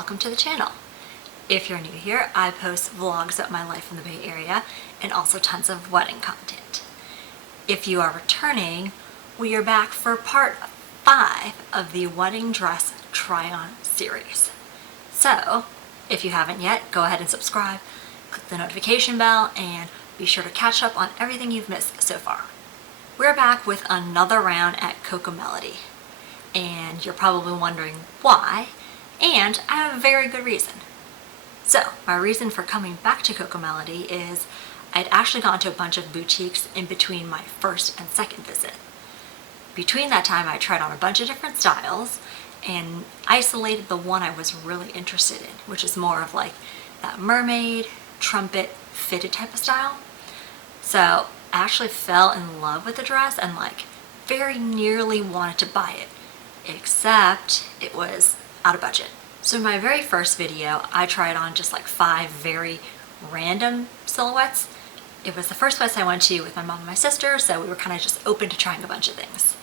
welcome to the channel. If you're new here, I post vlogs of my life in the Bay Area and also tons of wedding content. If you are returning, we are back for part 5 of the wedding dress try-on series. So, if you haven't yet, go ahead and subscribe, click the notification bell, and be sure to catch up on everything you've missed so far. We're back with another round at Cocomelody, and you're probably wondering why, and I have a very good reason. So, my reason for coming back to Cocomelody is I'd actually gone to a bunch of boutiques in between my first and second visit. Between that time, I tried on a bunch of different styles and isolated the one I was really interested in, which is more of like that mermaid, trumpet, fitted type of style. So I actually fell in love with the dress and like very nearly wanted to buy it, except it was out of budget. So in my very first video, I tried on just like 5 very random silhouettes. It was the first place I went to with my mom and my sister, so we were kind of just open to trying a bunch of things.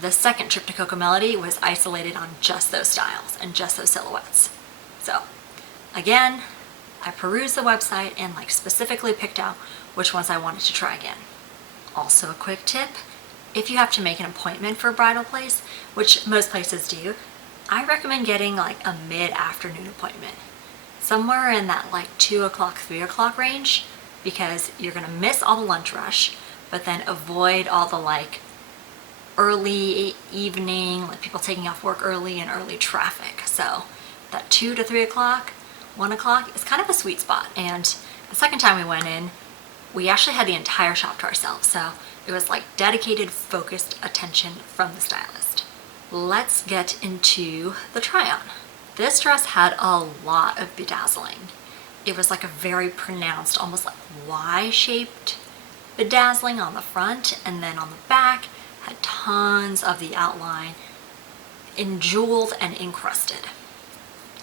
The second trip to Cocomelody was isolated on just those styles and just those silhouettes. So again, I perused the website and like specifically picked out which ones I wanted to try again. Also a quick tip, if you have to make an appointment for a bridal place, which most places do, I recommend getting like a mid-afternoon appointment. Somewhere in that like 2 o'clock, 3 o'clock range, because you're gonna miss all the lunch rush, but then avoid all the like early evening, like people taking off work early and early traffic. So that 2 to 3 o'clock, 1 o'clock is kind of a sweet spot. And the second time we went in, we actually had the entire shop to ourselves. So it was like dedicated, focused attention from the stylist. Let's get into the try-on. This dress had a lot of bedazzling. It was like a very pronounced, almost like Y-shaped bedazzling on the front, and then on the back had tons of the outline enjeweled and encrusted.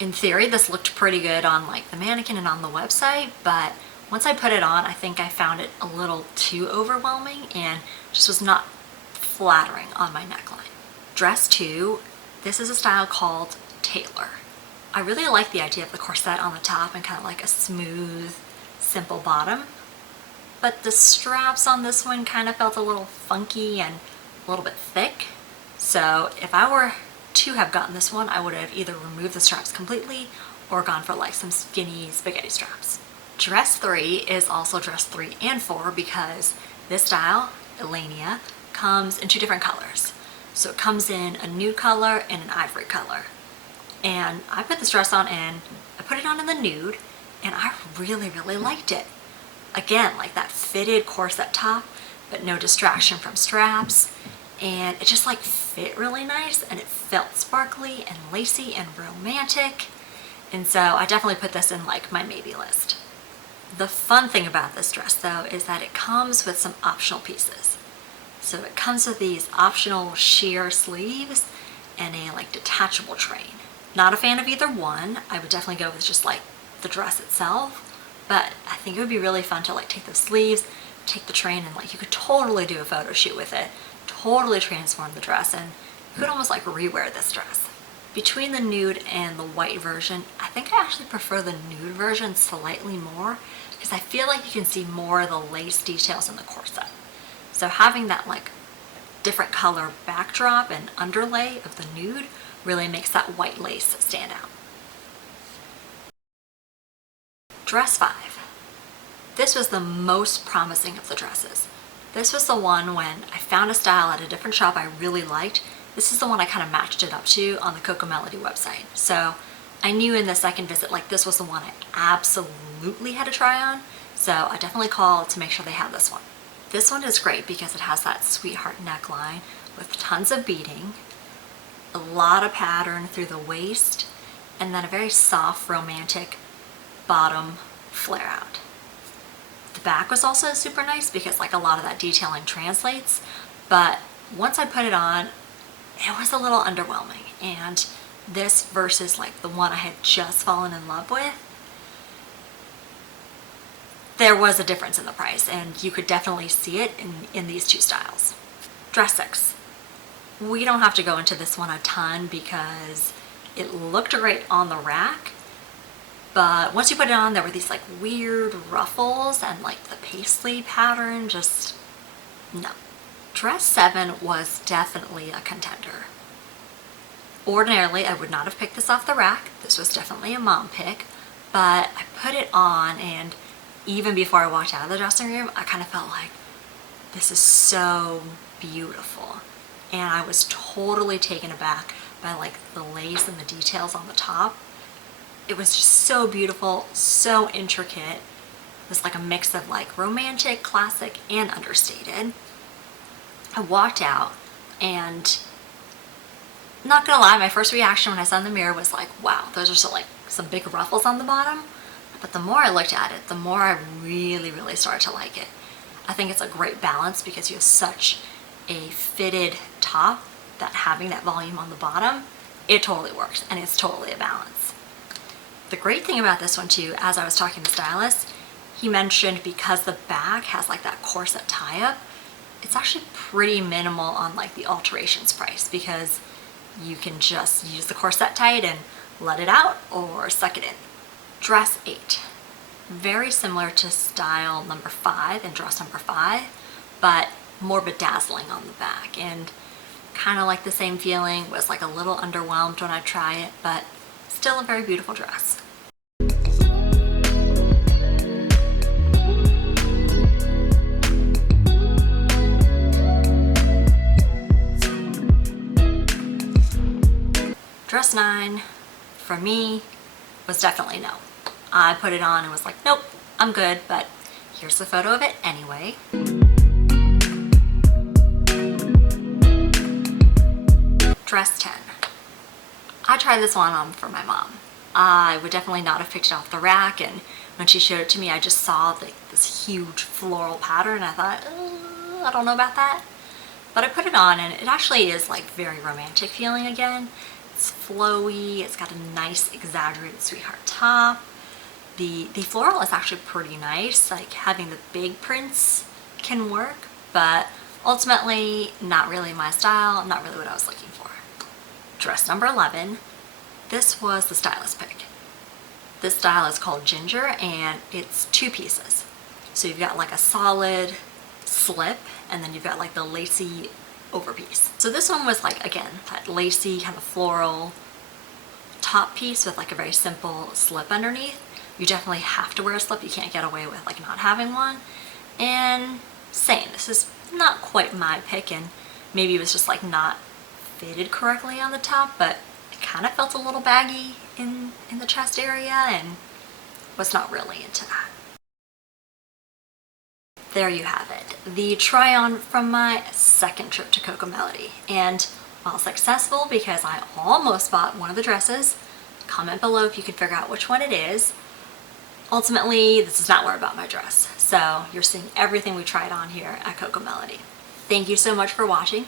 In theory, this looked pretty good on like the mannequin and on the website, but once I put it on, I think I found it a little too overwhelming and just was not flattering on my neckline. Dress 2, this is a style called Tailor. I really like the idea of the corset on the top and kind of like a smooth, simple bottom, but the straps on this one kind of felt a little funky and a little bit thick. So if I were to have gotten this one, I would have either removed the straps completely or gone for like some skinny spaghetti straps. Dress 3 is also dress 3 and 4 because this style, Elaina, comes in 2 different colors. So it comes in a nude color and an ivory color. And I put this dress on and I put it on in the nude and I really liked it. Again, like that fitted corset top, but no distraction from straps. And it just like fit really nice and it felt sparkly and lacy and romantic. And so I definitely put this in like my maybe list. The fun thing about this dress though is that it comes with some optional pieces. So it comes with these optional sheer sleeves and a like detachable train. Not a fan of either one. I would definitely go with just like the dress itself, but I think it would be really fun to like take those sleeves, take the train, and like you could totally do a photo shoot with it, totally transform the dress, and you could almost like rewear this dress. Between the nude and the white version, I think I actually prefer the nude version slightly more because I feel like you can see more of the lace details in the corset. So having that like different color backdrop and underlay of the nude really makes that white lace stand out. Dress 5. This was the most promising of the dresses. This was the one when I found a style at a different shop I really liked. This is the one I kind of matched it up to on the Cocomelody website. So I knew in the second visit, like this was the one I absolutely had to try on. So I definitely called to make sure they had this one. This one is great because it has that sweetheart neckline with tons of beading, a lot of pattern through the waist, and then a very soft, romantic bottom flare out. The back was also super nice because like a lot of that detailing translates, but once I put it on, it was a little underwhelming. And this versus like the one I had just fallen in love with, there was a difference in the price, and you could definitely see it in these 2 styles. Dress 6. We don't have to go into this one a ton because It looked great on the rack, but once you put it on, there were these like weird ruffles and like the paisley pattern, just no. Dress 7 was definitely a contender. Ordinarily, I would not have picked this off the rack. This was definitely a mom pick, but I put it on, and even before I walked out of the dressing room, I kind of felt like, this is so beautiful. And I was totally taken aback by like the lace and the details on the top. It was just so beautiful, so intricate. It was like a mix of like romantic, classic, and understated. I walked out, and not gonna lie, my first reaction when I saw it in the mirror was like, wow, those are so like some big ruffles on the bottom. But the more I looked at it, the more I really started to like it. I think it's a great balance because you have such a fitted top that having that volume on the bottom, it totally works, and it's totally a balance. The great thing about this one too, as I was talking to the stylist, he mentioned because the back has like that corset tie-up, it's actually pretty minimal on like the alterations price, because you can just use the corset tight and let it out or suck it in. Dress 8. Very similar to style number 5 and dress number 5, but more bedazzling on the back, and kind of like the same feeling. Was like a little underwhelmed when I try it, but still a very beautiful dress. Dress 9, for me, was definitely no. I put it on and was like, nope, I'm good, but here's the photo of it anyway. Dress 10. I tried this one on for my mom. I would definitely not have picked it off the rack, and when she showed it to me, I just saw like this huge floral pattern, and I thought, I don't know about that. But I put it on, and it actually is like very romantic feeling again. It's flowy, it's got a nice exaggerated sweetheart top. The floral is actually pretty nice, like having the big prints can work, but ultimately not really my style, not really what I was looking for. Dress number 11, this was the stylist pick. This style is called Ginger, and it's 2 pieces. So you've got like a solid slip, and then you've got like the lacy overpiece. So this one was like, again, that lacy kind of floral top piece with like a very simple slip underneath. You definitely have to wear a slip. You can't get away with like not having one. And same, this is not quite my pick, and maybe it was just like not fitted correctly on the top, but it kind of felt a little baggy in the chest area, and was not really into that. There you have it, the try on from my second trip to Cocomelody. And while successful because I almost bought one of the dresses, comment below if you can figure out which one it is. Ultimately, this is not where I bought my dress. So you're seeing everything we tried on here at Cocomelody. Thank you so much for watching.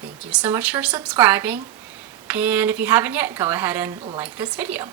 Thank you so much for subscribing. And if you haven't yet, go ahead and like this video.